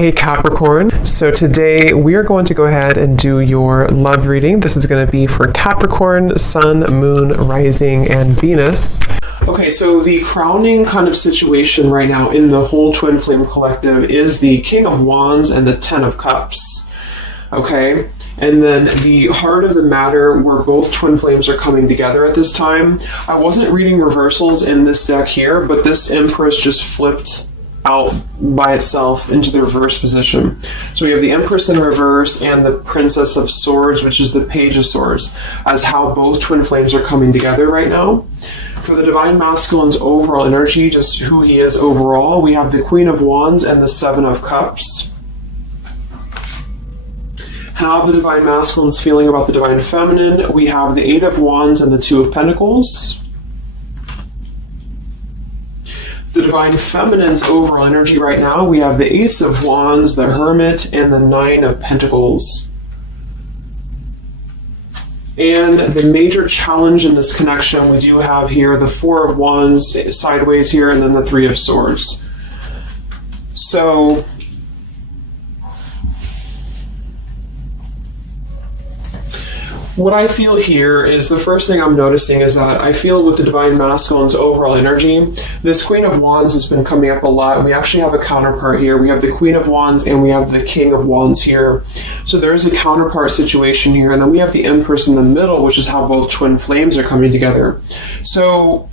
Hey Capricorn, so today we are going to go ahead and do your love reading. This is going to be for Capricorn, Sun, Moon, Rising, and Venus. Okay, so the crowning kind of situation right now in the whole Twin Flame Collective is the King of Wands and the Ten of Cups. Okay, and then the heart of the matter where both twin flames are coming together at this time. I wasn't reading reversals in this deck here, but this Empress just flipped out by itself into the reverse position. So we have the Empress in reverse and the Princess of Swords, which is the Page of Swords, as how both twin flames are coming together right now. For the Divine Masculine's overall energy, just who he is overall, we have the Queen of Wands and the Seven of Cups. How the Divine Masculine's feeling about the Divine Feminine, we have the Eight of Wands and the Two of Pentacles. The Divine Feminine's overall energy right now, we have the Ace of Wands, the Hermit, and the Nine of Pentacles. And the major challenge in this connection, we do have here the Four of Wands sideways here, and then the Three of Swords. So what I feel here is the first thing I'm noticing is that I feel with the Divine Masculine's overall energy, this Queen of Wands has been coming up a lot. We actually have a counterpart here. We have the Queen of Wands and we have the King of Wands here. So there is a counterpart situation here. And then we have the Empress in the middle, which is how both twin flames are coming together. So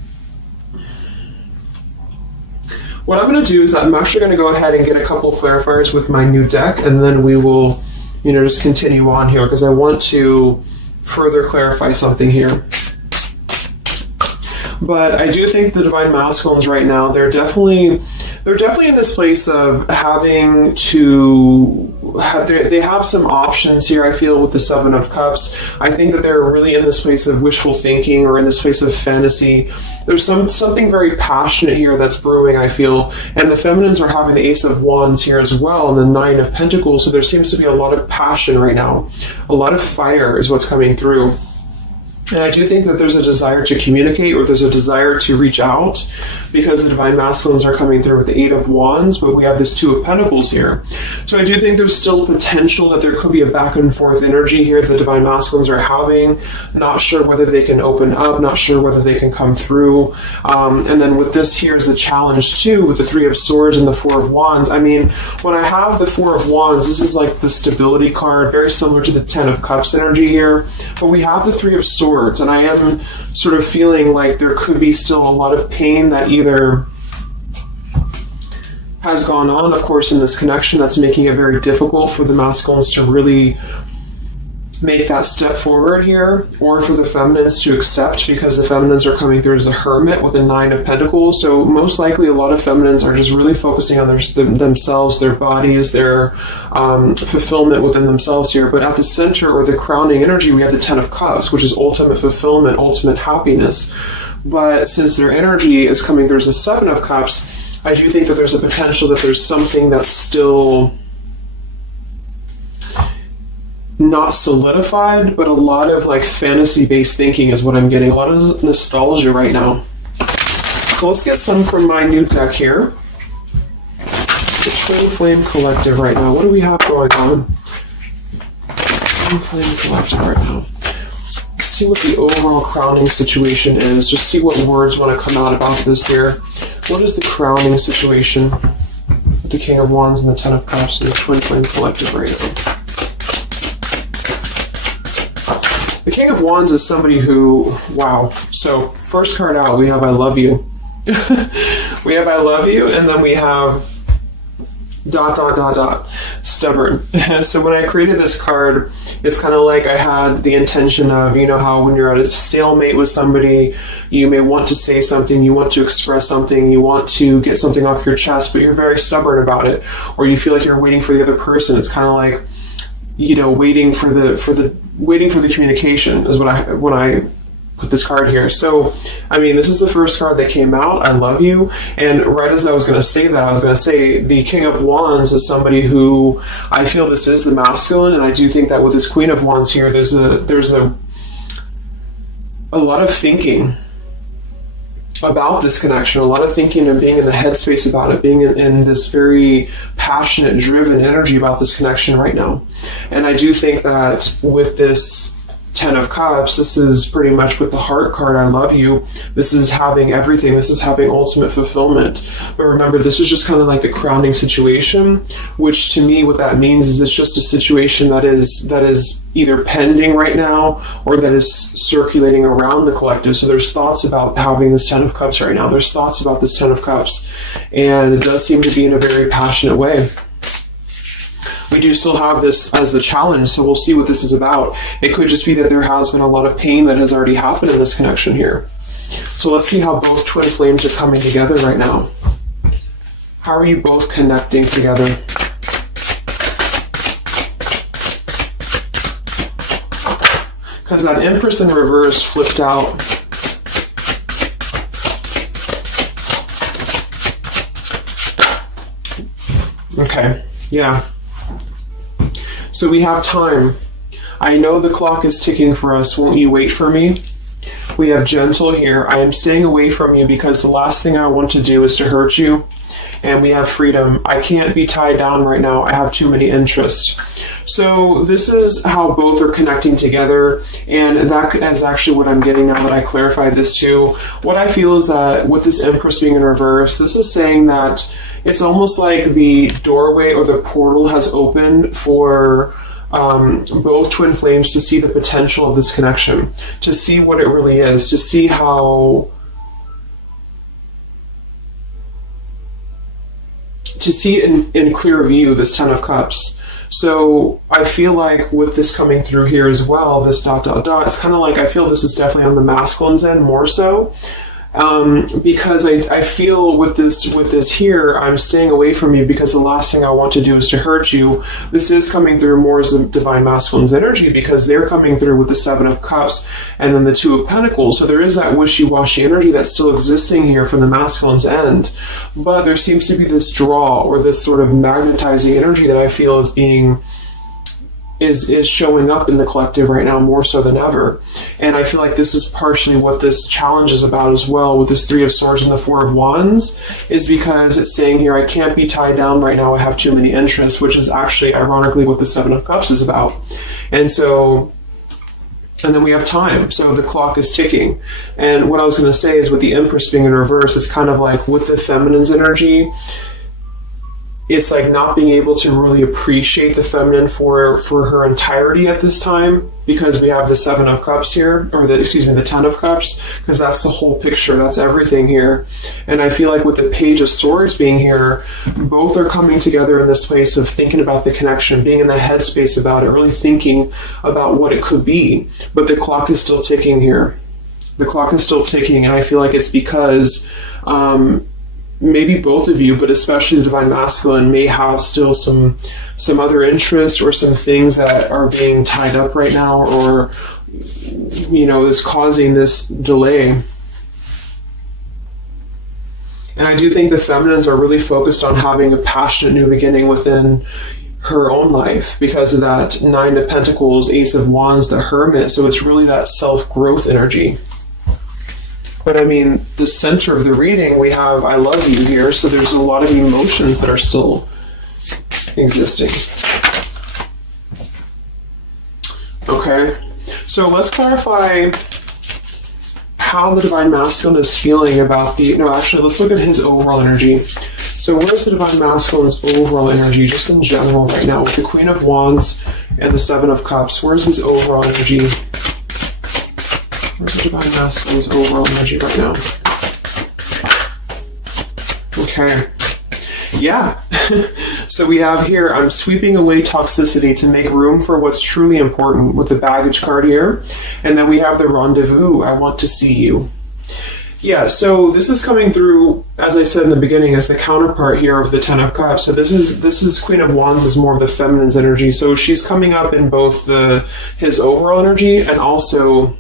what I'm going to do is I'm actually going to go ahead and get a couple clarifiers with my new deck, and then we will, just continue on here because I want to further clarify something here. But I do think the Divine Masculines right now, they're definitely in this place of having to have, they have some options here, I feel, with the Seven of Cups. I think that they're really in this place of wishful thinking or in this place of fantasy. There's something very passionate here that's brewing, I feel. And the Feminines are having the Ace of Wands here as well and the Nine of Pentacles. So there seems to be a lot of passion right now. A lot of fire is what's coming through. And I do think that there's a desire to communicate or there's a desire to reach out because the Divine Masculines are coming through with the Eight of Wands, but we have this Two of Pentacles here. So I do think there's still potential that there could be a back and forth energy here that the Divine Masculines are having. Not sure whether they can open up, not sure whether they can come through. And then with this here is a challenge too with the Three of Swords and the Four of Wands. I mean, when I have the Four of Wands, this is like the stability card, very similar to the Ten of Cups energy here. But we have the Three of Swords. And I am sort of feeling like there could be still a lot of pain that either has gone on, of course, in this connection that's making it very difficult for the masculines to really make that step forward here, or for the feminines to accept because the feminines are coming through as a Hermit with the Nine of Pentacles. So most likely a lot of feminines are just really focusing on themselves, their bodies, their fulfillment within themselves here. But at the center or the crowning energy, we have the Ten of Cups, which is ultimate fulfillment, ultimate happiness. But since their energy is coming through as a Seven of Cups, I do think that there's a potential that there's something that's still not solidified, but a lot of like fantasy-based thinking is what I'm getting. A lot of nostalgia right now. So let's get some from my new deck here. The Twin Flame Collective right now. What do we have going on? Twin Flame Collective right now. Let's see what the overall crowning situation is. Just see what words want to come out about this here. What is the crowning situation with the King of Wands and the Ten of Cups and the Twin Flame Collective right now? The King of Wands is somebody who, wow. So first card out, we have I love you. We have I love you, and then we have ... stubborn. So when I created this card, it's kind of like I had the intention of, how when you're at a stalemate with somebody, you may want to say something, you want to express something, you want to get something off your chest, but you're very stubborn about it, or you feel like you're waiting for the other person. It's kind of like, waiting for the communication is when I put this card here. So, I mean, this is the first card that came out, I love you, and right as I was going to say that, I was going to say the King of Wands is somebody who I feel this is the masculine, and I do think that with this Queen of Wands here, there's a lot of thinking about this connection, a lot of thinking and being in the headspace about it, being in this very passionate, driven energy about this connection right now. And I do think that with this Ten of Cups, this is pretty much with the heart card, I love you. This is having everything. This is having ultimate fulfillment. But remember, this is just kind of like the crowning situation, which to me, what that means is it's just a situation that is either pending right now or that is circulating around the collective. So there's thoughts about having this Ten of Cups right now. There's thoughts about this Ten of Cups. And it does seem to be in a very passionate way. We do still have this as the challenge, so we'll see what this is about. It could just be that there has been a lot of pain that has already happened in this connection here. So let's see how both twin flames are coming together right now. How are you both connecting together? Because that Empress in reverse flipped out. Okay, yeah. So we have time. I know the clock is ticking for us. Won't you wait for me? We have gentle here. I am staying away from you because the last thing I want to do is to hurt you. And we have freedom. I can't be tied down right now. I have too many interests. So this is how both are connecting together. And that is actually what I'm getting now that I clarified this too. What I feel is that with this Empress being in reverse, this is saying that it's almost like the doorway or the portal has opened for both twin flames to see the potential of this connection, to see what it really is, to see how, to see it in clear view, this Ten of Cups. So I feel like with this coming through here as well, this ... it's kind of like I feel this is definitely on the masculine's end more so. Because I feel with this here, I'm staying away from you because the last thing I want to do is to hurt you. This is coming through more as the Divine Masculine's energy because they're coming through with the Seven of Cups and then the Two of Pentacles. So there is that wishy-washy energy that's still existing here from the masculine's end. But there seems to be this draw or this sort of magnetizing energy that I feel is being is showing up in the collective right now more so than ever. And I feel like this is partially what this challenge is about as well with this Three of Swords and the Four of Wands, is because it's saying here, I can't be tied down right now, I have too many interests, which is actually ironically what the Seven of Cups is about. And then we have time. So the clock is ticking. And what I was going to say is with the Empress being in reverse, it's kind of like with the feminine's energy, it's like not being able to really appreciate the feminine for her entirety at this time, because we have the Seven of Cups here, or the Ten of Cups, because that's the whole picture, that's everything here. And I feel like with the Page of Swords being here, both are coming together in this place of thinking about the connection, being in the headspace about it, really thinking about what it could be. But the clock is still ticking here. The clock is still ticking, and I feel like it's because maybe both of you, but especially the Divine Masculine, may have still some other interests or some things that are being tied up right now, or is causing this delay. And I do think the feminines are really focused on having a passionate new beginning within her own life because of that Nine of Pentacles, Ace of Wands, the Hermit. So it's really that self-growth energy. But I mean, the center of the reading, we have I love you here, so there's a lot of emotions that are still existing. Okay, so let's clarify how the Divine Masculine is feeling about let's look at his overall energy. So where's the Divine Masculine's overall energy, just in general right now, with the Queen of Wands and the Seven of Cups? Where's his overall energy? Where's the Divine Masculine's overall energy right now? Okay. Yeah. So we have here, I'm sweeping away toxicity to make room for what's truly important, with the Baggage card here. And then we have the Rendezvous, I want to see you. Yeah, so this is coming through, as I said in the beginning, as the counterpart here of the Ten of Cups. So this is Queen of Wands is more of the feminine's energy. So she's coming up in both his overall energy and also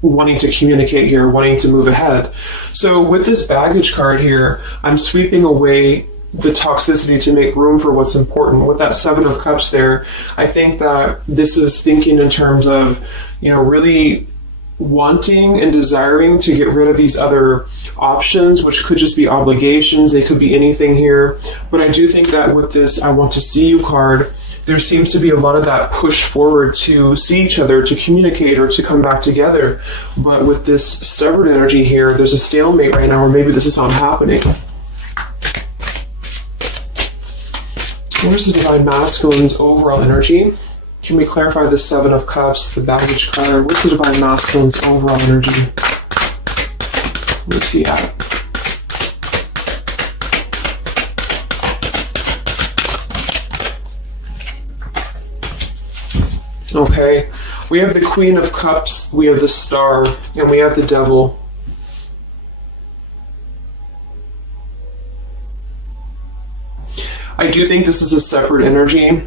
wanting to communicate here, wanting to move ahead. So with this Baggage card here, I'm sweeping away the toxicity to make room for what's important. With that Seven of Cups there, I think that this is thinking in terms of, really wanting and desiring to get rid of these other options, which could just be obligations. They could be anything here. But I do think that with this I want to see you card, there seems to be a lot of that push forward to see each other, to communicate, or to come back together. But with this stubborn energy here, there's a stalemate right now, or maybe this is not happening. Where's the Divine Masculine's overall energy? Can we clarify the Seven of Cups, the baggage card? Where's the Divine Masculine's overall energy? Where's he at? Okay, we have the Queen of Cups, we have the Star, and we have the Devil. I do think this is a separate energy.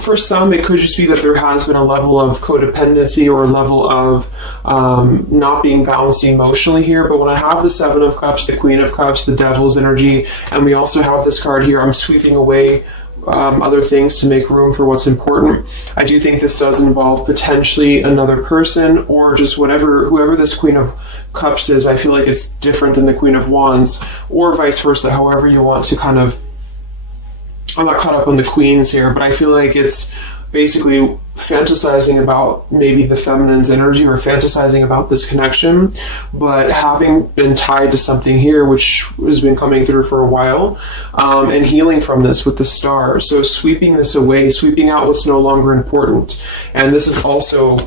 For some, it could just be that there has been a level of codependency or a level of not being balanced emotionally here. But when I have the Seven of Cups, the Queen of Cups, the Devil's energy, and we also have this card here, I'm sweeping away other things to make room for what's important. I do think this does involve potentially another person, or just whoever this Queen of Cups is. I feel like it's different than the Queen of Wands, or vice versa, however you want to kind of. I'm not caught up on the queens here, but I feel like it's basically fantasizing about maybe the feminine's energy, or fantasizing about this connection, but having been tied to something here which has been coming through for a while, and healing from this with the Star. So sweeping this away, sweeping out what's no longer important. And this is also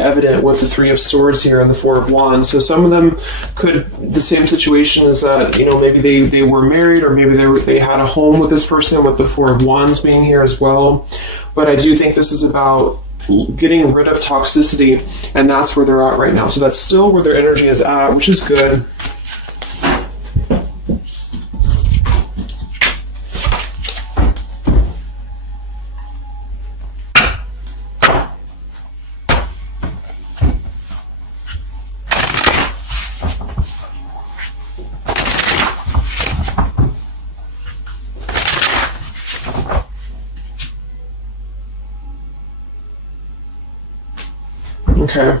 evident with the Three of Swords here and the Four of Wands. So some of them could, the same situation is that, you know, maybe they were married, or maybe they had a home with this person, with the Four of Wands being here as well. But I do think this is about getting rid of toxicity, and that's where they're at right now. So that's still where their energy is at, which is good. Okay.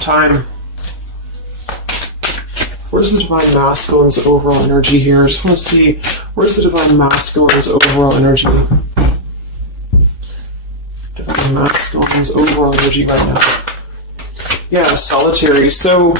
Time. Where's the Divine Masculine's overall energy here? I just want to see, where's the Divine Masculine's overall energy? Divine Masculine's overall energy right now. Yeah, solitary. So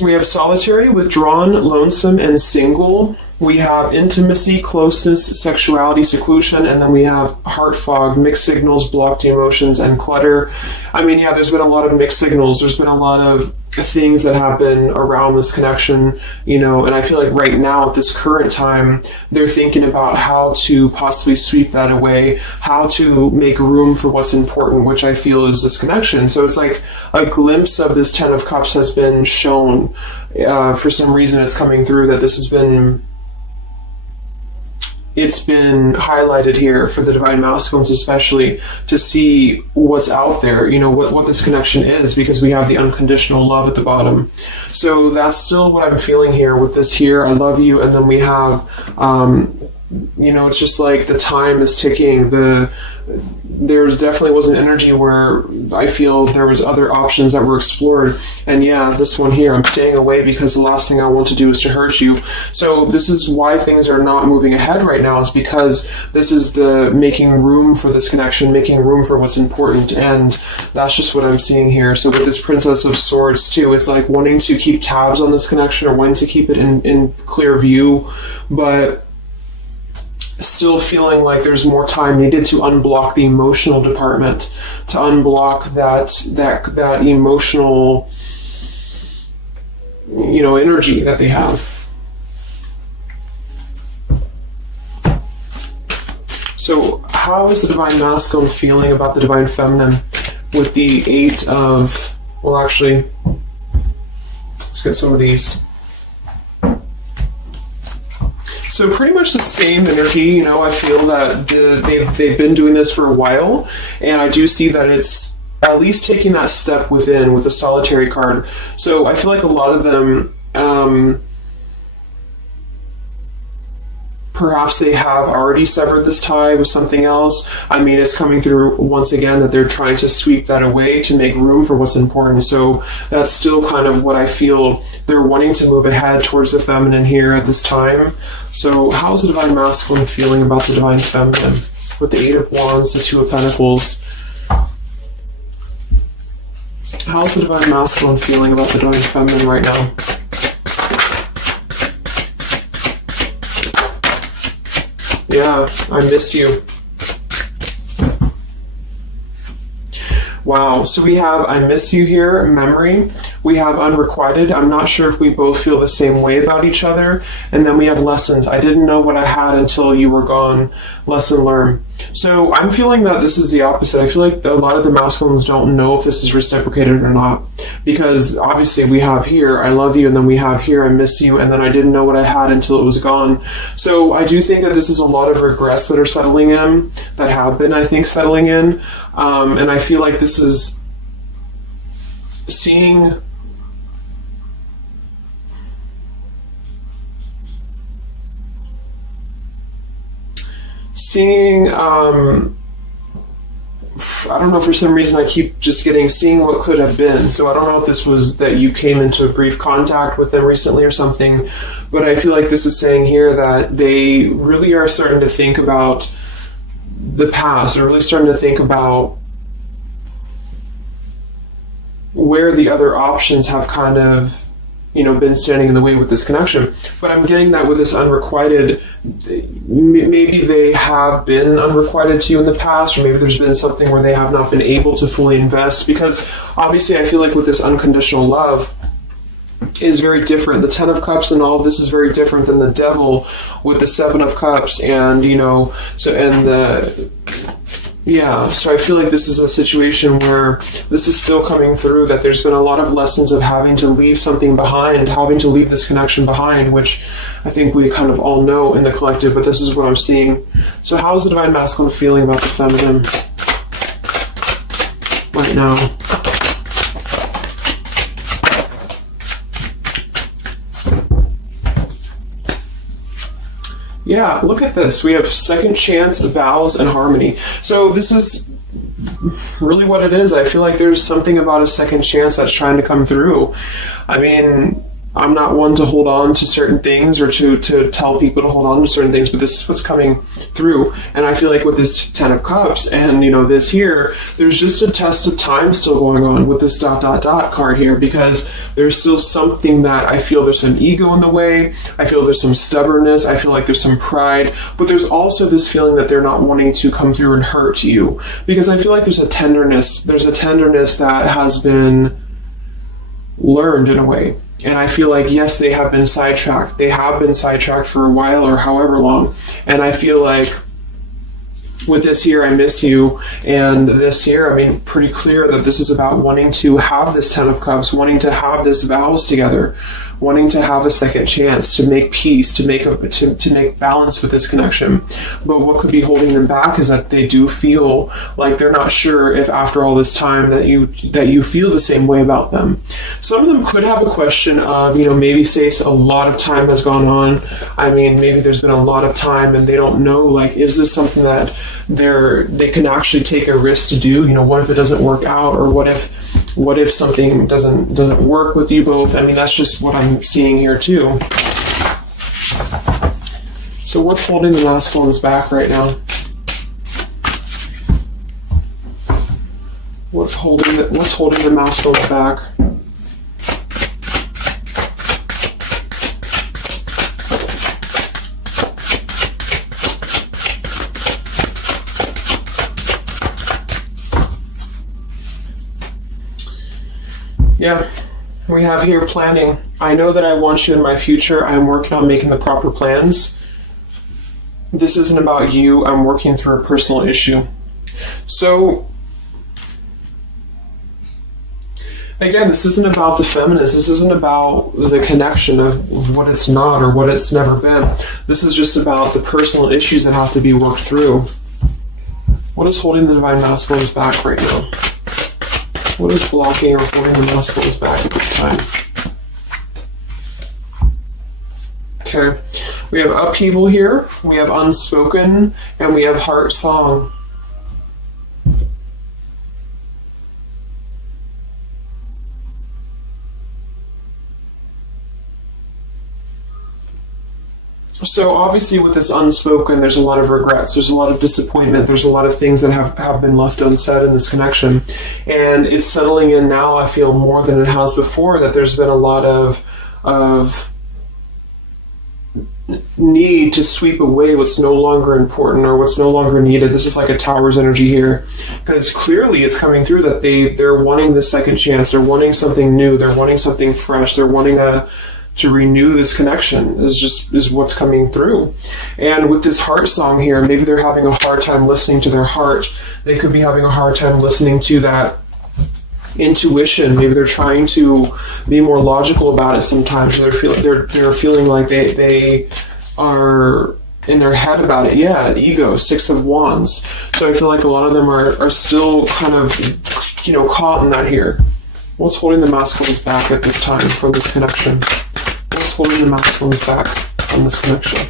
we have solitary, withdrawn, lonesome, and single. We have intimacy, closeness, sexuality, seclusion, and then we have heart fog, mixed signals, blocked emotions, and clutter. I mean, yeah, there's been a lot of mixed signals. There's been a lot of things that happen around this connection, you know, and I feel like right now at this current time, they're thinking about how to possibly sweep that away, how to make room for what's important, which I feel is this connection. So it's like a glimpse of this Ten of Cups has been shown. For some reason it's coming through that this has been, it's been highlighted here for the Divine Masculines, especially to see what's out there, you know, what this connection is, because we have the unconditional love at the bottom. So that's still what I'm feeling here with this here. I love you. And then we have, you know, it's just like the time is ticking. There's definitely was an energy where I feel there was other options that were explored. And yeah, this one here, I'm staying away because the last thing I want to do is to hurt you. So this is why things are not moving ahead right now, is because this is the making room for this connection, making room for what's important. And that's just what I'm seeing here. So with this Princess of Swords too, it's like wanting to keep tabs on this connection, or wanting to keep it in clear view, but still feeling like there's more time needed to unblock the emotional department, to unblock that emotional, you know, energy that they have. So how is the Divine Masculine feeling about the Divine Feminine with the Eight of, well, actually, let's get some of these. So pretty much the same energy, you know. I feel that they've been doing this for a while, and I do see that it's at least taking that step within with the solitary card. So I feel like a lot of them, perhaps they have already severed this tie with something else. I mean, it's coming through once again that they're trying to sweep that away to make room for what's important. So that's still kind of what I feel. They're wanting to move ahead towards the feminine here at this time. So how's the Divine Masculine feeling about the Divine Feminine? With the Eight of Wands, the Two of Pentacles. How's the Divine Masculine feeling about the Divine Feminine right now? Yeah, I miss you. Wow, so we have I miss you here, memory. We have unrequited. I'm not sure if we both feel the same way about each other. And then we have lessons. I didn't know what I had until you were gone. Lesson learned. So I'm feeling that this is the opposite. I feel like a lot of the masculines don't know if this is reciprocated or not. Because obviously we have here, I love you, and then we have here, I miss you, and then I didn't know what I had until it was gone. So I do think that this is a lot of regrets that are settling in, that have been, I think, settling in. And I feel like this is seeing I don't know, for some reason I keep just seeing what could have been. So I don't know if this was that you came into a brief contact with them recently or something, but I feel like this is saying here that they really are starting to think about the past. They're really starting to think about where the other options have kind of, been standing in the way with this connection. But I'm getting that with this unrequited, maybe they have been unrequited to you in the past, or maybe there's been something where they have not been able to fully invest, because obviously I feel like with this unconditional love is very different. The Ten of Cups and all of this is very different than the Devil with the Seven of Cups, and so I feel like this is a situation where this is still coming through, that there's been a lot of lessons of having to leave something behind, having to leave this connection behind, which I think we kind of all know in the collective, but this is what I'm seeing. So how is the Divine Masculine feeling about the feminine right now? Yeah, look at this. We have second chance, vows, and harmony. So this is really what it is. I feel like there's something about a second chance that's trying to come through. I mean, I'm not one to hold on to certain things or to tell people to hold on to certain things, but this is what's coming through. And I feel like with this Ten of Cups and, this here, there's just a test of time still going on with this ... card here, because there's still something that I feel there's some ego in the way. I feel there's some stubbornness. I feel like there's some pride, but there's also this feeling that they're not wanting to come through and hurt you, because I feel like there's a tenderness that has been learned in a way. And I feel like, yes, they have been sidetracked. They have been sidetracked for a while or however long. And I feel like with this here, I miss you, and this here, I mean, pretty clear that this is about wanting to have this Ten of Cups, wanting to have this vows together, wanting to have a second chance to make peace, to make balance with this connection. But what could be holding them back is that they do feel like they're not sure if after all this time that you feel the same way about them. Some of them could have a question of, maybe say a lot of time has gone on. I mean, maybe there's been a lot of time and they don't know, like, is this something that they can actually take a risk to do? What if it doesn't work out, or what if something doesn't work with you both? I mean, that's just what I'm seeing here too. So what's holding the masculines back right now? What's holding the masculines back? Yeah, we have here planning. I know that I want you in my future. I'm working on making the proper plans. This isn't about you. I'm working through a personal issue. So, again, this isn't about the feminist. This isn't about the connection of what it's not or what it's never been. This is just about the personal issues that have to be worked through. What is holding the Divine Masculines back right now? What is blocking or holding the masculines back at this time? Okay, we have upheaval here, we have unspoken, and we have heart song. So obviously with this unspoken, there's a lot of regrets, there's a lot of disappointment, there's a lot of things that have been left unsaid in this connection. And it's settling in now, I feel, more than it has before, that there's been a lot of need to sweep away what's no longer important or what's no longer needed. This is like a Tower's energy here, because clearly it's coming through that they're wanting the second chance, they're wanting something new, they're wanting something fresh, they're wanting to renew this connection is what's coming through. And with this heart song here, maybe they're having a hard time listening to their heart. They could be having a hard time listening to that intuition. Maybe they're trying to be more logical about it sometimes. They're feeling like they are in their head about it. Yeah, ego, 6 of Wands. So I feel like a lot of them are still kind of, caught in that here. What's holding the masculines back at this time from this connection? What's holding the masculines back from this connection?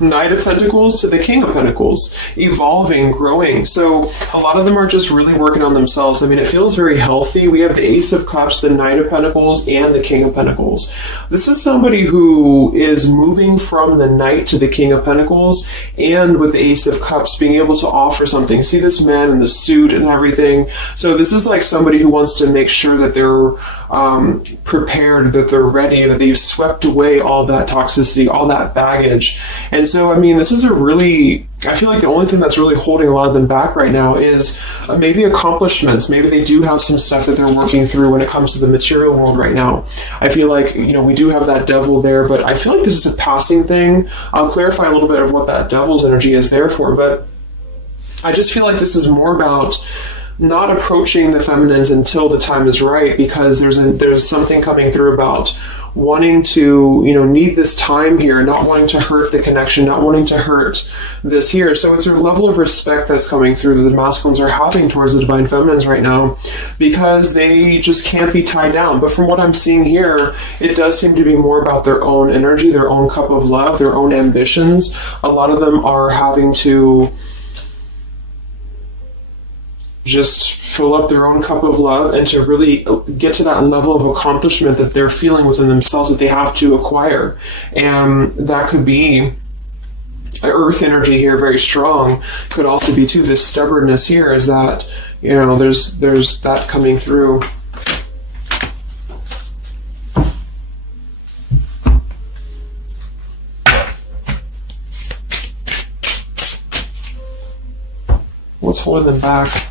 Knight of Pentacles to the King of Pentacles, evolving, growing. So a lot of them are just really working on themselves. I mean, it feels very healthy. We have the Ace of Cups, the Knight of Pentacles, and the King of Pentacles. This is somebody who is moving from the Knight to the King of Pentacles, and with the Ace of Cups, being able to offer something. See this man in the suit and everything. So this is like somebody who wants to make sure that they're prepared, that they're ready, that they've swept away all that toxicity, all that baggage. And so, I mean, this is I feel like the only thing that's really holding a lot of them back right now is maybe accomplishments. Maybe they do have some stuff that they're working through when it comes to the material world right now. I feel like, we do have that devil there, but I feel like this is a passing thing. I'll clarify a little bit of what that devil's energy is there for, but I just feel like this is more about not approaching the feminines until the time is right, because there's something coming through about wanting to, need this time here, not wanting to hurt the connection, not wanting to hurt this here. So it's a level of respect that's coming through that the masculines are having towards the divine feminines right now, because they just can't be tied down. But from what I'm seeing here, it does seem to be more about their own energy, their own cup of love, their own ambitions. A lot of them are having to just fill up their own cup of love and to really get to that level of accomplishment that they're feeling within themselves that they have to acquire. And that could be earth energy here, very strong. Could also be too this stubbornness here, is that there's that coming through. What's holding them back?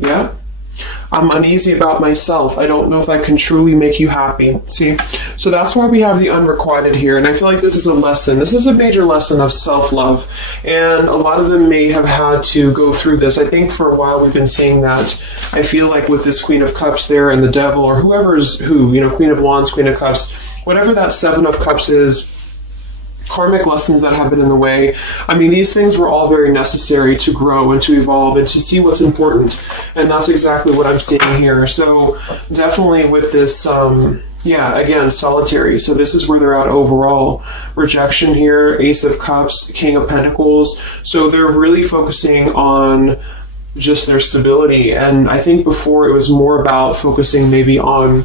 Yeah, I'm uneasy about myself. I don't know if I can truly make you happy. See, so that's why we have the unrequited here. And I feel like this is a lesson. This is a major lesson of self-love. And a lot of them may have had to go through this. I think for a while we've been seeing that. I feel like with this Queen of Cups there and the Devil, or whoever's who, Queen of Wands, Queen of Cups, whatever that Seven of Cups is, karmic lessons that have been in the way. I mean, these things were all very necessary to grow and to evolve and to see what's important. And that's exactly what I'm seeing here. So definitely with this, again, solitary. So this is where they're at overall. Rejection here, Ace of Cups, King of Pentacles. So they're really focusing on just their stability. And I think before it was more about focusing maybe on,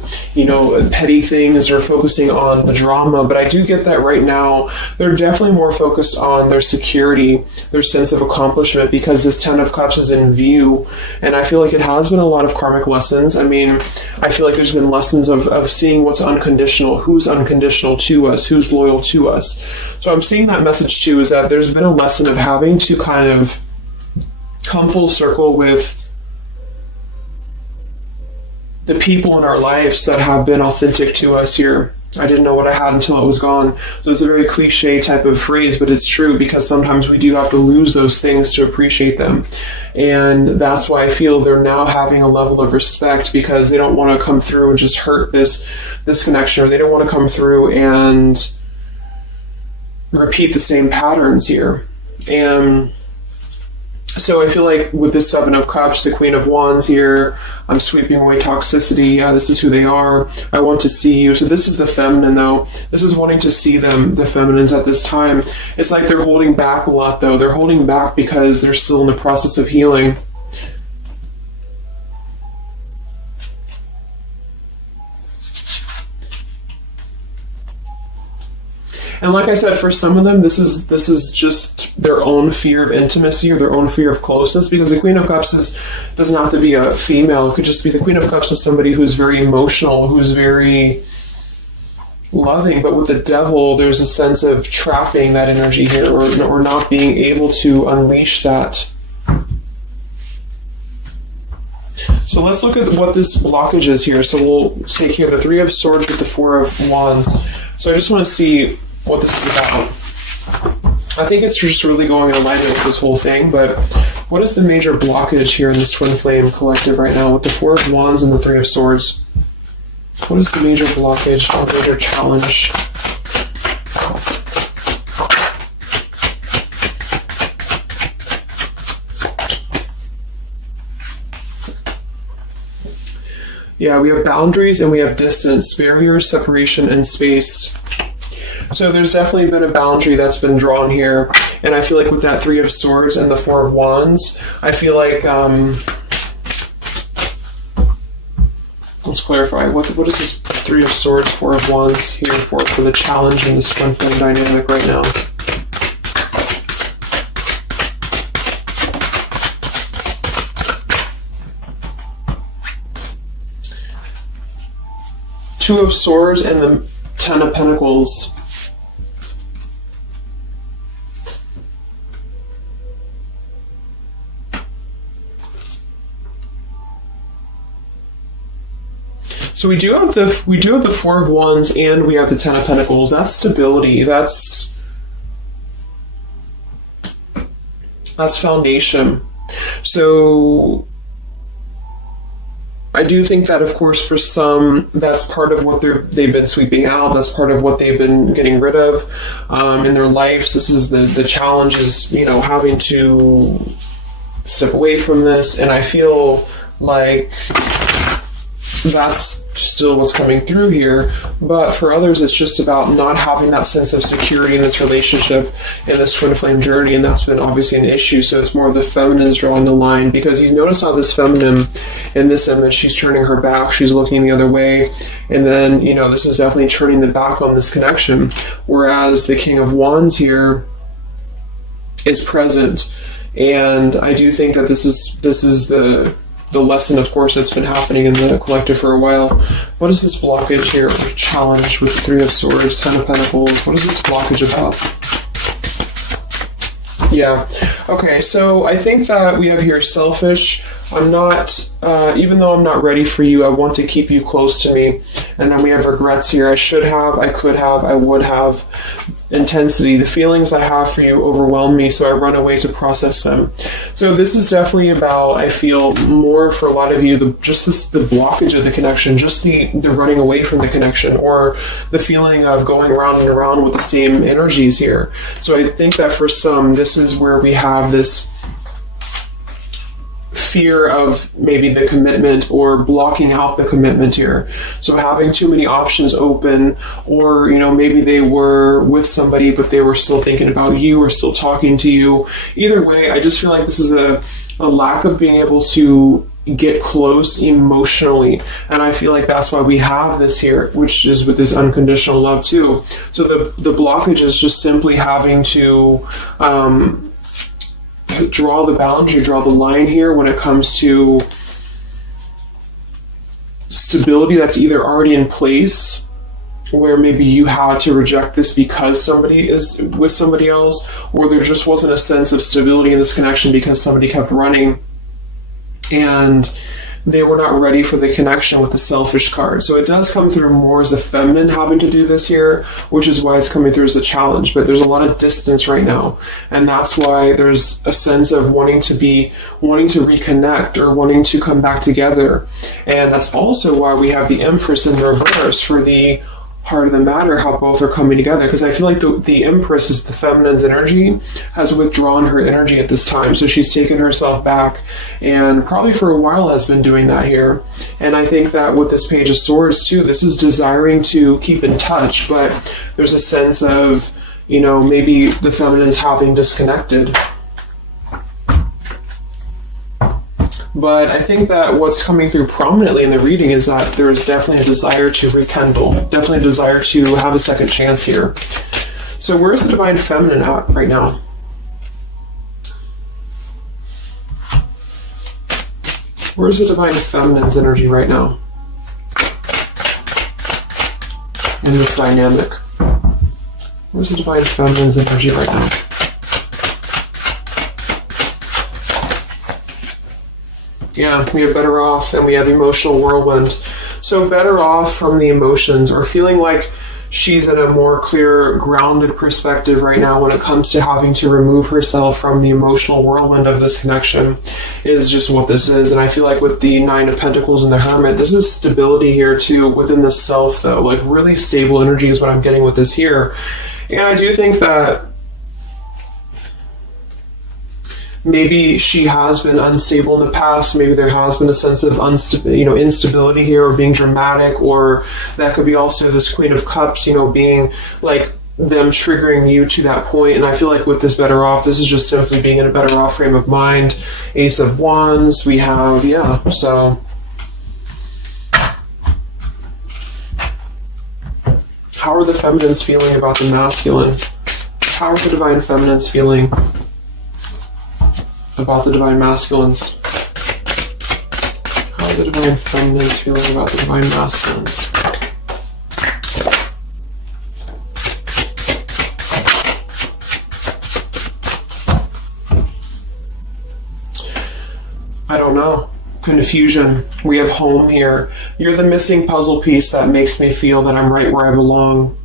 petty things or focusing on the drama. But I do get that right now they're definitely more focused on their security, their sense of accomplishment, because this Ten of Cups is in view. And I feel like it has been a lot of karmic lessons. I mean, I feel like there's been lessons of seeing what's unconditional, who's unconditional to us, who's loyal to us. So I'm seeing that message too, is that there's been a lesson of having to kind of come full circle with the people in our lives that have been authentic to us here. I didn't know what I had until it was gone. So it's a very cliche type of phrase, but it's true, because sometimes we do have to lose those things to appreciate them. And that's why I feel they're now having a level of respect, because they don't want to come through and just hurt this connection, or they don't want to come through and repeat the same patterns here. And so I feel like with this Seven of Cups, the Queen of Wands here, I'm sweeping away toxicity. This is who they are. I want to see you. So this is the feminine, though. This is wanting to see them, the feminines at this time. It's like they're holding back a lot, though. They're holding back because they're still in the process of healing. And like I said, for some of them, this is just their own fear of intimacy, or their own fear of closeness, because the Queen of Cups doesn't have to be a female. It could just be the Queen of Cups is somebody who's very emotional, who's very loving. But with the Devil, there's a sense of trapping that energy here, or not being able to unleash that. So let's look at what this blockage is here. So we'll take here the Three of Swords with the Four of Wands. So I just want to see what this is about. I think it's just really going in alignment with this whole thing, but what is the major blockage here in this Twin Flame collective right now with the Four of Wands and the Three of Swords? What is the major blockage or major challenge? Yeah, we have boundaries and we have distance, barriers, separation, and space. So there's definitely been a boundary that's been drawn here. And I feel like with that Three of Swords and the Four of Wands, I feel like, let's clarify, what is this Three of Swords, Four of Wands here for the challenge in this Twin Flame dynamic right now? Two of Swords and the Ten of Pentacles. So we do have the Four of Wands and we have the Ten of Pentacles. That's stability. That's foundation. So I do think that, of course, for some, that's part of what they've been sweeping out. That's part of what they've been getting rid of in their lives. This is the challenge is, having to step away from this. And I feel like that's still what's coming through here. But for others, it's just about not having that sense of security in this relationship, in this Twin Flame journey, and that's been obviously an issue. So it's more of the feminine is drawing the line, because you notice how this feminine in this image, she's turning her back, she's looking the other way, and then, this is definitely turning the back on this connection, whereas the King of Wands here is present. And I do think that this is the lesson, of course, that's been happening in the collective for a while. What is this blockage here, or challenge with Three of Swords, Ten of Pentacles? What is this blockage about? Yeah. Okay, so I think that we have here selfish. I'm not, even though I'm not ready for you, I want to keep you close to me. And then we have regrets here. I should have, I could have, I would have. Intensity. The feelings I have for you overwhelm me, so I run away to process them. So this is definitely about, I feel, more for a lot of you, the blockage of the connection, just the running away from the connection, or the feeling of going around and around with the same energies here. So I think that for some, this is where we have this fear of maybe the commitment, or blocking out the commitment here. So having too many options open, or maybe they were with somebody but they were still thinking about you or still talking to you. Either way, I just feel like this is a lack of being able to get close emotionally, and I feel like that's why we have this here, which is with this unconditional love too. So the blockage is just simply having to draw the boundary, draw the line here when it comes to stability that's either already in place, where maybe you had to reject this because somebody is with somebody else, or there just wasn't a sense of stability in this connection because somebody kept running. And they were not ready for the connection with the selfish card. So it does come through more as a feminine having to do this here, which is why it's coming through as a challenge. But there's a lot of distance right now. And that's why there's a sense of wanting to reconnect or wanting to come back together. And that's also why we have the Empress in reverse for the heart of the matter, how both are coming together, because I feel like the Empress is the feminine's energy, has withdrawn her energy at this time. So she's taken herself back, and probably for a while has been doing that here. And I think that with this Page of Swords too, this is desiring to keep in touch, but there's a sense of, maybe the feminine's having disconnected. But I think that what's coming through prominently in the reading is that there's definitely a desire to rekindle, definitely a desire to have a second chance here. So where's the Divine Feminine at right now? Where's the Divine Feminine's energy right now in this dynamic? Where's the Divine Feminine's energy right now? Yeah, we have Better Off and we have Emotional Whirlwind. So better off from the emotions, or feeling like she's in a more clear, grounded perspective right now when it comes to having to remove herself from the emotional whirlwind of this connection, is just what this is. And I feel like with the Nine of Pentacles and the Hermit, this is stability here too within the self though. Like really stable energy is what I'm getting with this here. And I do think that maybe she has been unstable in the past. Maybe there has been a sense of instability here, or being dramatic, or that could be also this Queen of Cups, being like them triggering you to that point. And I feel like with this Better Off, this is just simply being in a better off frame of mind. Ace of Wands, we have, so how are the feminines feeling about the masculine? How are the Divine Feminines feeling about the Divine Masculines? How are the Divine Feminines feeling about the Divine Masculines? I don't know. Confusion. We have Home here. You're the missing puzzle piece that makes me feel that I'm right where I belong.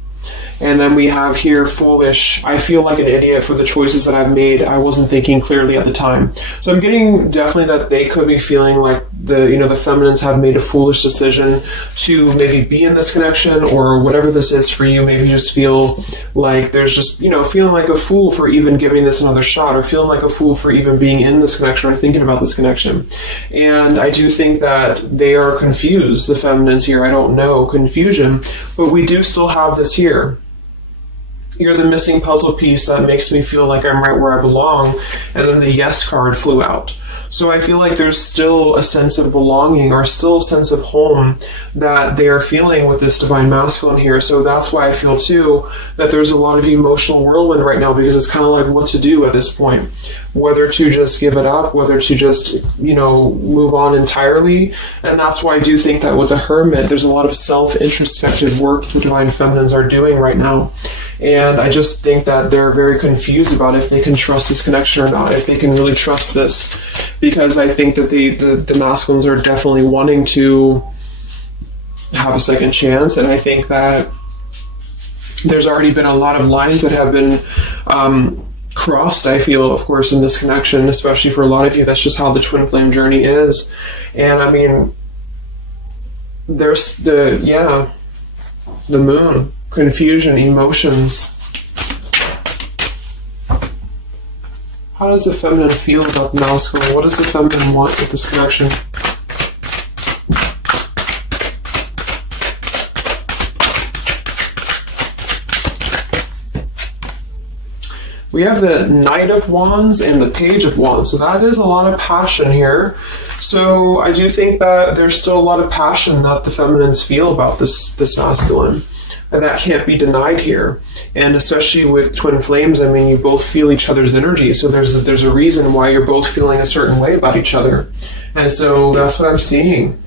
And then we have here Foolish. I feel like an idiot for the choices that I've made. I wasn't thinking clearly at the time. So I'm getting definitely that they could be feeling like the feminines have made a foolish decision to maybe be in this connection, or whatever this is for you. Maybe just feel like there's just, feeling like a fool for even giving this another shot, or feeling like a fool for even being in this connection or thinking about this connection. And I do think that they are confused, the feminines here. I don't know, confusion, but we do still have this here. You're the missing puzzle piece that makes me feel like I'm right where I belong. And then the Yes card flew out. So I feel like there's still a sense of belonging, or still a sense of home that they are feeling with this Divine Masculine here. So that's why I feel too that there's a lot of emotional whirlwind right now, because it's kind of like what to do at this point. Whether to just give it up, whether to just, move on entirely. And that's why I do think that with the Hermit, there's a lot of self-introspective work the Divine Feminines are doing right now. And I just think that they're very confused about if they can trust this connection or not, if they can really trust this. Because I think that the masculines are definitely wanting to have a second chance. And I think that there's already been a lot of lines that have been crossed, I feel, of course, in this connection, especially for a lot of you. That's just how the twin flame journey is. And I mean, there's the Moon. Confusion, emotions. How does the feminine feel about the masculine? What does the feminine want with this connection? We have the Knight of Wands and the Page of Wands. So that is a lot of passion here. So I do think that there's still a lot of passion that the feminines feel about this masculine. And that can't be denied here. And especially with twin flames, I mean, you both feel each other's energy. So there's a reason why you're both feeling a certain way about each other. And so that's what I'm seeing.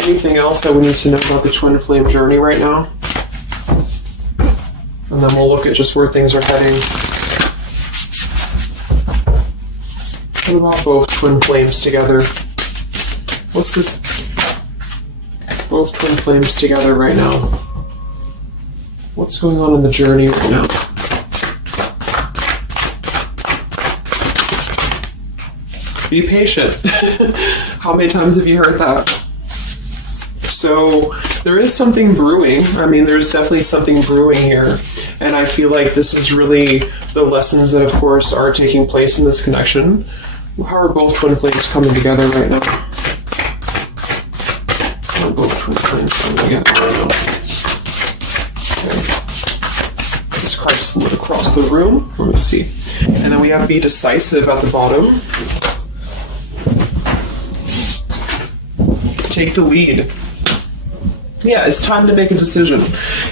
Anything else that we need to know about the twin flame journey right now? And then we'll look at just where things are heading. What about both twin flames together? What's this? Both twin flames together right now. What's going on in the journey right now? Be patient. How many times have you heard that? So there is something brewing. I mean, there's definitely something brewing here. And I feel like this is really the lessons that, of course, are taking place in this connection. How are both twin flames coming together right now? How are both twin flames coming together right now? Okay. This card split across the room. Let me see. And then we have be decisive at the bottom. Take the lead. Yeah, it's time to make a decision.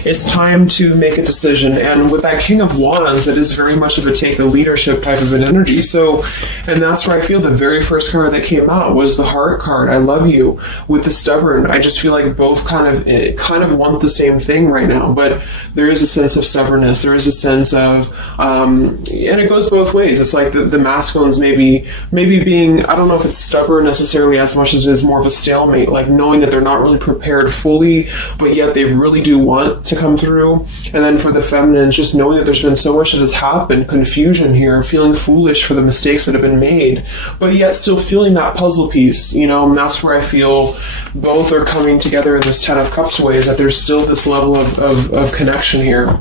It's time to make a decision. And with that King of Wands, it is very much of a take the leadership type of an energy. So, and that's where I feel the very first card that came out was the Heart card. I love you. With the Stubborn, I just feel like both kind of want the same thing right now. But there is a sense of stubbornness. There is a sense of, and it goes both ways. It's like the masculines maybe being, I don't know if it's stubborn necessarily as much as it is more of a stalemate, like knowing that they're not really prepared fully, but yet they really do want to come through. And then for the feminines, just knowing that there's been so much that has happened, confusion here, feeling foolish for the mistakes that have been made, but yet still feeling that puzzle piece, you know. And that's where I feel both are coming together in this Ten of Cups ways, that there's still this level of connection here.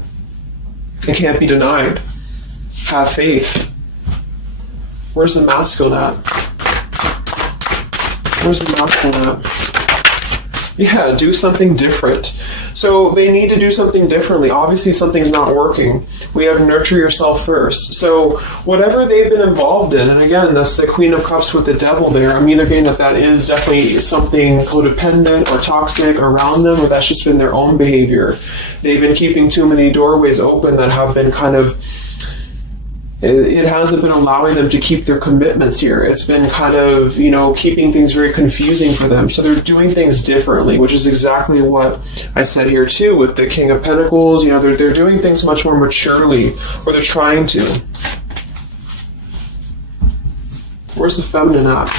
It can't be denied. Have faith. Where's the masculine at? Where's the masculine at? Yeah, do something different. So they need to do something differently. Obviously, something's not working. We have nurture yourself first. So whatever they've been involved in, and again, that's the Queen of Cups with the Devil there. I'm either getting that is definitely something codependent or toxic around them, or that's just been their own behavior. They've been keeping too many doorways open that have been kind of, it hasn't been allowing them to keep their commitments here. It's been kind of, you know, keeping things very confusing for them. So they're doing things differently, which is exactly what I said here too with the King of Pentacles. You know, they're doing things much more maturely, or they're trying to. Where's the feminine at?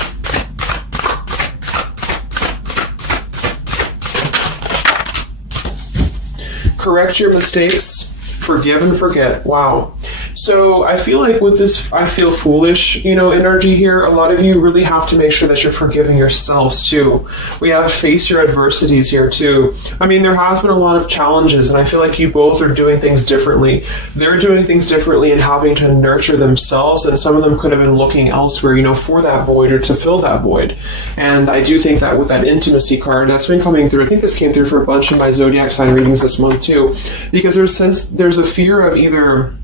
Correct your mistakes, forgive and forget. Wow. So I feel like with this, I feel foolish, you know, energy here. A lot of you really have to make sure that you're forgiving yourselves too. We have face your adversities here too. I mean, there has been a lot of challenges, and I feel like you both are doing things differently. They're doing things differently and having to nurture themselves, and some of them could have been looking elsewhere, you know, for that void or to fill that void. And I do think that with that intimacy card that's been coming through, I think this came through for a bunch of my zodiac sign readings this month too, because there's a fear of either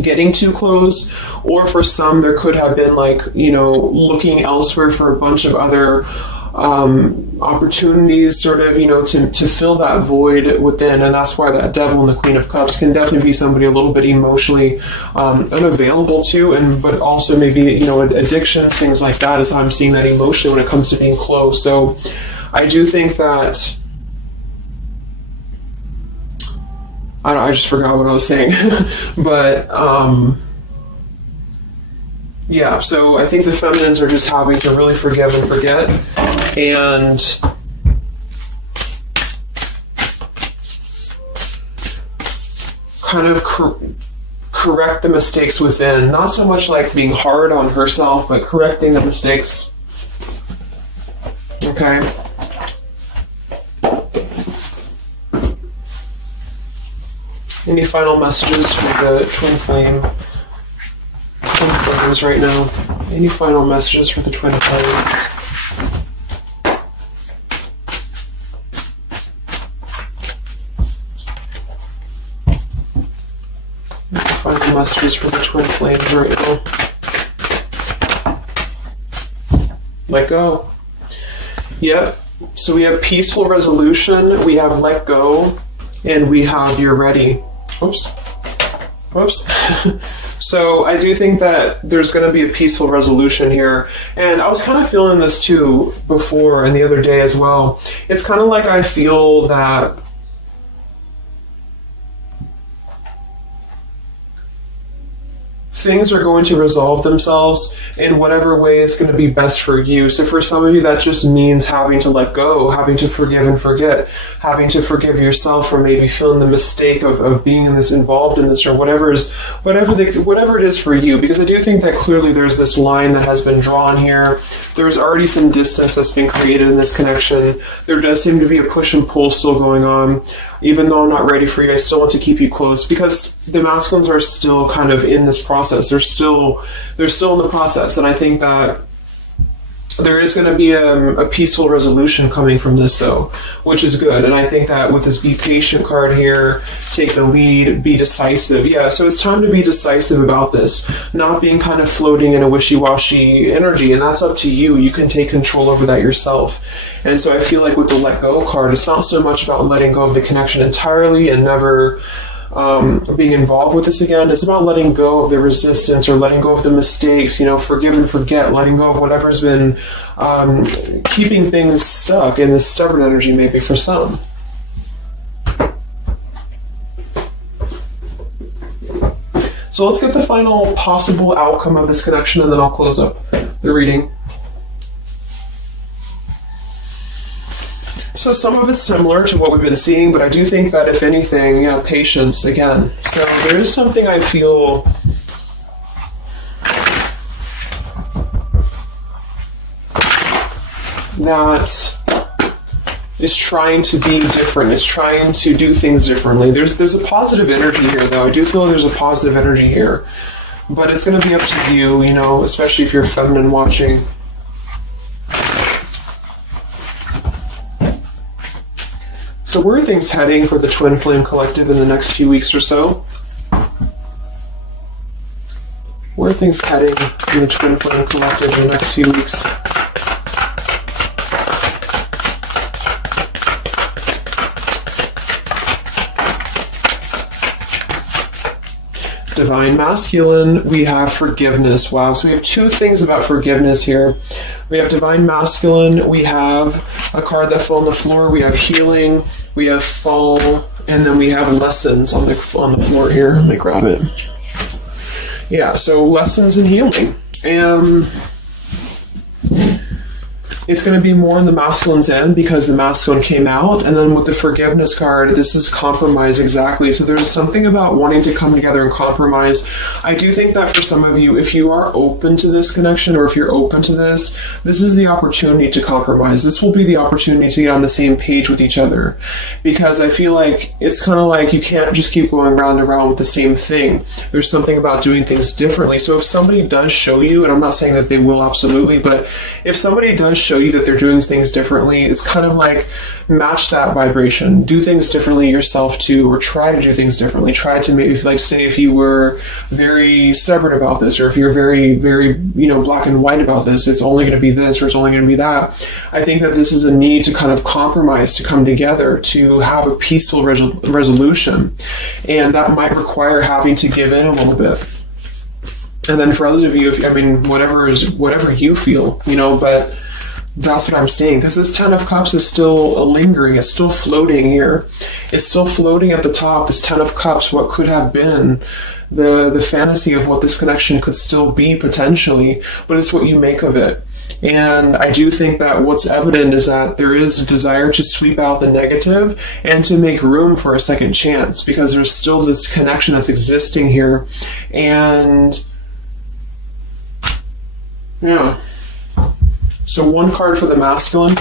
getting too close, or for some there could have been like, you know, looking elsewhere for a bunch of other opportunities, sort of, you know, to fill that void within. And that's why that Devil and the Queen of Cups can definitely be somebody a little bit emotionally unavailable to, and but also maybe, you know, addictions, things like that, is how I'm seeing that emotionally when it comes to being close. So I do think that I just forgot what I was saying. But, yeah, so I think the feminines are just having to really forgive and forget, and kind of correct the mistakes within. Not so much like being hard on herself, but correcting the mistakes. Okay? Any final messages for the twin flames right now? Any final messages for the twin flames? Any final messages for the twin flames right now? Let go. Yep. So we have peaceful resolution, we have let go, and we have you're ready. Oops. So I do think that there's going to be a peaceful resolution here. And I was kind of feeling this too before and the other day as well. It's kind of like I feel that things are going to resolve themselves in whatever way is going to be best for you. So for some of you, that just means having to let go, having to forgive and forget, having to forgive yourself for maybe feeling the mistake of being in this, involved in this, or whatever it is for you. Because I do think that clearly there's this line that has been drawn here. There's already some distance that's been created in this connection. There does seem to be a push and pull still going on. Even though I'm not ready for you, I still want to keep you close, because the masculines are still kind of in this process. They're still in the process, and I think that there is going to be a peaceful resolution coming from this, though, which is good. And I think that with this be patient card here, take the lead, be decisive. Yeah, so it's time to be decisive about this, not being kind of floating in a wishy-washy energy, and that's up to you. You can take control over that yourself. And so I feel like with the let go card, it's not so much about letting go of the connection entirely and never being involved with this again. It's about letting go of the resistance, or letting go of the mistakes, forgive and forget, letting go of whatever's been keeping things stuck in this stubborn energy, maybe for some. So let's get the final possible outcome of this connection, and then I'll close up the reading. So some of it's similar to what we've been seeing, but I do think that if anything, patience again. So there is something I feel that is trying to be different. It's trying to do things differently. There's a positive energy here, though. I do feel there's a positive energy here, but it's going to be up to you, especially if you're feminine watching. So where are things heading for the Twin Flame Collective in the next few weeks or so? Where are things heading in the Twin Flame Collective in the next few weeks? Divine Masculine, we have forgiveness. Wow, so we have two things about forgiveness here. We have Divine Masculine, we have a card that fell on the floor, we have healing, we have fall, and then we have lessons on the floor here. Let me grab it. Yeah, so lessons and healing. It's going to be more in the masculine's end because the masculine came out, and then with the forgiveness card, this is compromise exactly. So there's something about wanting to come together and compromise. I do think that for some of you, if you are open to this connection, or if you're open to this is the opportunity to compromise. This will be the opportunity to get on the same page with each other, because I feel like it's kind of like you can't just keep going round and round with the same thing. There's something about doing things differently. So if somebody does show you, and I'm not saying that they will absolutely, but if somebody does show you that they're doing things differently, it's kind of like match that vibration. Do things differently yourself too, or try to do things differently. Try to maybe, like, say if you were very stubborn about this, or if you're very, very, black and white about this, it's only going to be this, or it's only going to be that. I think that this is a need to kind of compromise, to come together, to have a peaceful resolution. And that might require having to give in a little bit. And then for others of you, whatever you feel, but that's what I'm seeing, because this Ten of Cups is still lingering. It's still floating here. It's still floating at the top, this Ten of Cups, what could have been, the fantasy of what this connection could still be potentially, but it's what you make of it. And I do think that what's evident is that there is a desire to sweep out the negative and to make room for a second chance, because there's still this connection that's existing here. And yeah. So one card for the masculine.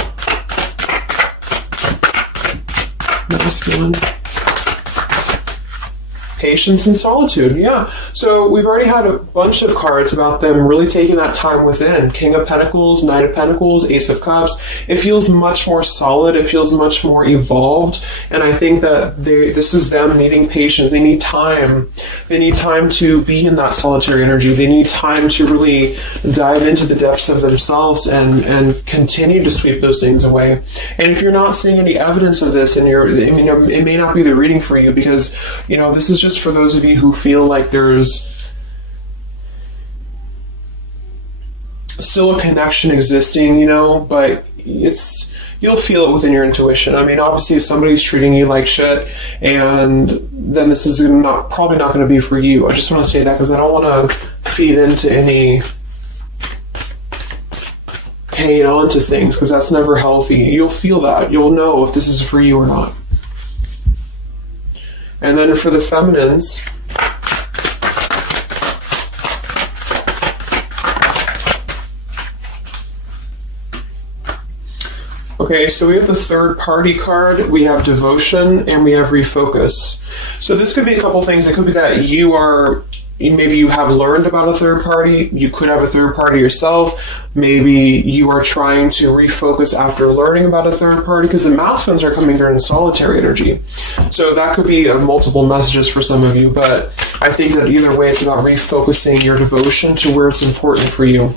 Masculine. Patience and solitude, yeah. So we've already had a bunch of cards about them really taking that time within. King of Pentacles, Knight of Pentacles, Ace of Cups. It feels much more solid. It feels much more evolved. And I think that this is them needing patience. They need time. They need time to be in that solitary energy. They need time to really dive into the depths of themselves and continue to sweep those things away. And if you're not seeing any evidence of this, and it may not be the reading for you, because, this is just for those of you who feel like there's still a connection existing, but you'll feel it within your intuition. I mean, obviously, if somebody's treating you like shit, and then this is probably not going to be for you. I just want to say that because I don't want to feed into any hanging on to things, because that's never healthy. You'll feel that. You'll know if this is for you or not. And then for the feminines, okay, so we have the third party card, we have devotion, and we have refocus. So this could be a couple things. It could be that maybe you have learned about a third party. You could have a third party yourself. Maybe you are trying to refocus after learning about a third party, because the masculines are coming there in solitary energy. So that could be multiple messages for some of you, but I think that either way, it's about refocusing your devotion to where it's important for you.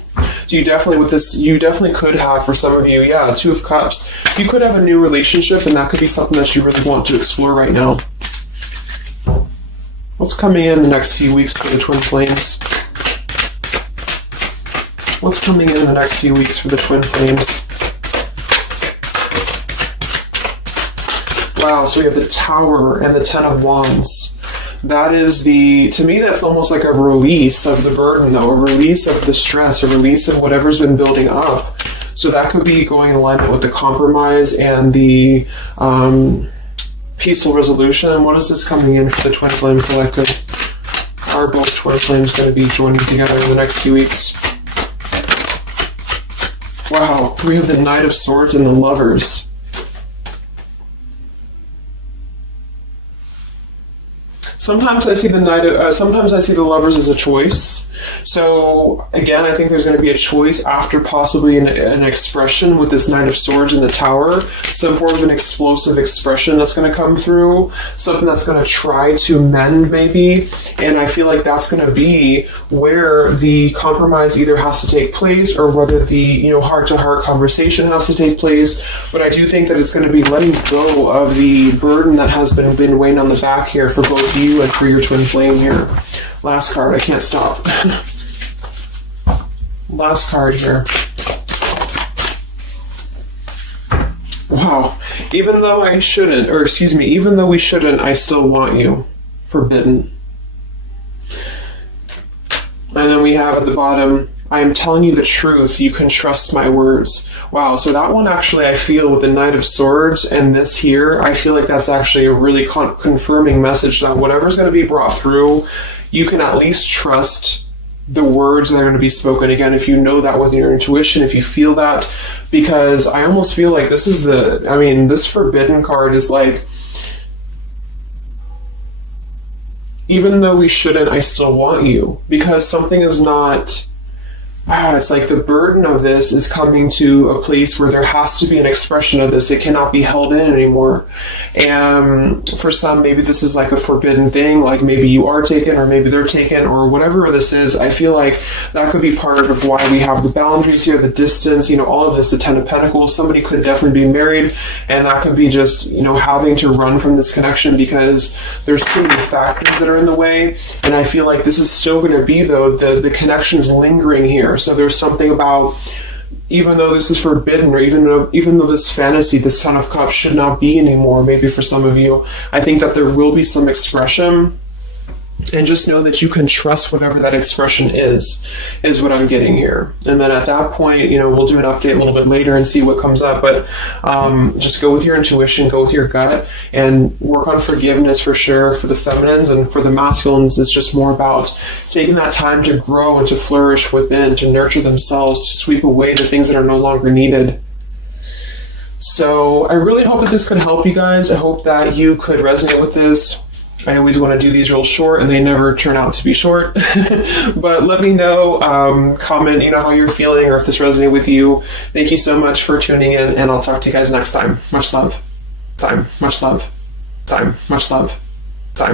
So you definitely could have, for some of you, Two of Cups. You could have a new relationship, and that could be something that you really want to explore right now. What's coming in the next few weeks for the twin flames? What's coming in the next few weeks for the twin flames? Wow, so we have the Tower and the Ten of Wands. That is to me, that's almost like a release of the burden, though, a release of the stress, a release of whatever's been building up. So that could be going in alignment with the compromise and the peaceful resolution. What is this coming in for the Twin Flame Collective? Are both Twin Flames going to be joining together in the next few weeks? Wow, we have the Knight of Swords and the Lovers. Sometimes I see sometimes I see the Lovers as a choice. So again, I think there's going to be a choice after possibly an expression with this Knight of Swords in the Tower, some form of an explosive expression that's going to come through, something that's going to try to mend maybe, and I feel like that's going to be where the compromise either has to take place or whether the heart-to-heart conversation has to take place. But I do think that it's going to be letting go of the burden that has been weighing on the back here for both you and for your twin flame here. Last card, I can't stop. Last card here. Wow. Even though we shouldn't, I still want you. Forbidden. And then we have at the bottom, I am telling you the truth, you can trust my words. Wow, so that one actually, I feel with the Knight of Swords and this here, I feel like that's actually a really confirming message that whatever's going to be brought through, you can at least trust the words that are going to be spoken. Again, if you know that with your intuition, if you feel that, because I almost feel like this is this Forbidden card is like, even though we shouldn't, I still want you, because something is not... it's like the burden of this is coming to a place where there has to be an expression of this. It cannot be held in anymore. And for some, maybe this is like a forbidden thing, like maybe you are taken or maybe they're taken or whatever this is. I feel like that could be part of why we have the boundaries here, the distance, all of this, the Ten of Pentacles. Somebody could definitely be married, and that could be just, having to run from this connection because there's too many factors that are in the way. And I feel like this is still going to be, though, the connection's lingering here. So there's something about, even though this is forbidden, or even though this fantasy, this Ten of Cups should not be anymore, maybe for some of you, I think that there will be some expression, and just know that you can trust whatever that expression is what I'm getting here. And then at that point, we'll do an update a little bit later and see what comes up, but just go with your intuition, go with your gut, and work on forgiveness for sure for the feminines. And for the masculines, it's just more about taking that time to grow and to flourish within, to nurture themselves, to sweep away the things that are no longer needed. So I really hope that this could help you guys. I hope that you could resonate with this. I always want to do these real short, and they never turn out to be short. But let me know, comment, how you're feeling, or if this resonated with you. Thank you so much for tuning in, and I'll talk to you guys next time. Much love. Time. Much love. Time. Much love. Time.